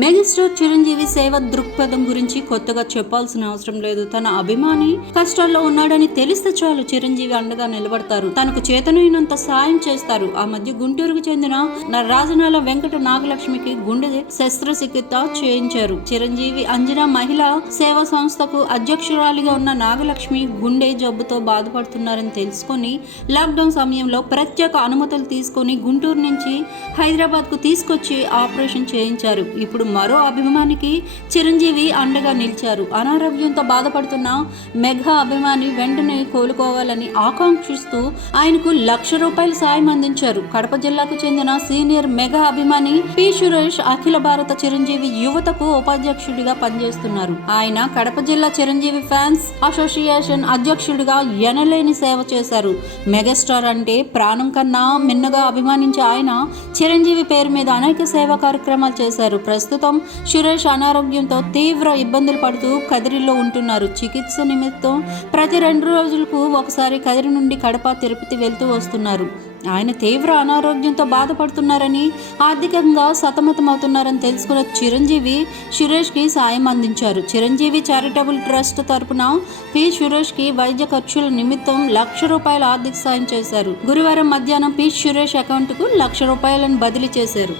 Megastar Chiranjeevi సేవ దృక్పథం గురించి కొత్తగా చెప్పాల్సిన అవసరం లేదు. తన అభిమాని కష్టాల్లో ఉన్నాడని తెలిస్తే చాలు చిరంజీవి అండగా నిలబడతారు. తనకు చేతనైనంత సాయం చేస్తారు. ఆ మధ్య గుంటూరుకు చెందిన రాజనాల వెంకట నాగలక్ష్మికి గుండె శస్త్రచికిత్స చేయించారు. చిరంజీవి అంజనా మహిళా సేవా సంస్థకు అధ్యక్షురాలిగా ఉన్న నాగలక్ష్మి గుండె జబ్బుతో బాధపడుతున్నారని తెలుసుకొని లాక్డౌన్ సమయంలో ప్రత్యేక అనుమతులు తీసుకొని గుంటూరు నుంచి హైదరాబాద్ కు తీసుకొచ్చి ఆపరేషన్ చేయించారు. ఇప్పుడు మరో అభిమానికి చిరంజీవి అండగా నిలిచారు. అనారోగ్యంతో బాధపడుతున్న మెగా అభిమాని వెంటనే కోలుకోవాలని ఆకాంక్షిస్తూ ఆయనకు ₹1,00,000 సాయం అందించారు. కడప జిల్లాకు చెందిన సీనియర్ మెగా అభిమాని పి సురేష్ అఖిల భారత చిరంజీవి యువతకు ఉపాధ్యక్షుడిగా పనిచేస్తున్నారు. ఆయన కడప జిల్లా చిరంజీవి ఫ్యాన్స్ అసోసియేషన్ అధ్యక్షుడిగా ఎనలేని సేవ చేశారు. మెగాస్టార్ అంటే ప్రాణం కన్నా మిన్నగా అభిమానించే ఆయన చిరంజీవి పేరు మీద అనేక సేవా కార్యక్రమాలు చేశారు. ప్రస్తుతం సురేష్ అనారోగ్యంతో తీవ్ర ఇబ్బందులు పడుతూ కదిరిలో ఉంటున్నారు. చికిత్స నిమిత్తం ప్రతి 2 రోజులకు ఒకసారి కదిరి నుండి కడప, తిరుపతి వెళ్తూ వస్తున్నారు. ఆయన తీవ్ర అనారోగ్యంతో బాధపడుతున్నారని, ఆర్థికంగా సతమతమవుతున్నారని తెలుసుకున్న చిరంజీవి సురేష్కి సాయం అందించారు. చిరంజీవి చారిటబుల్ ట్రస్ట్ తరపున పి సురేష్కి వైద్య ఖర్చుల నిమిత్తం ₹1,00,000 ఆర్థిక సాయం చేశారు. గురువారం మధ్యాహ్నం పి సురేష్ అకౌంట్కు ₹1,00,000 బదిలీ చేశారు.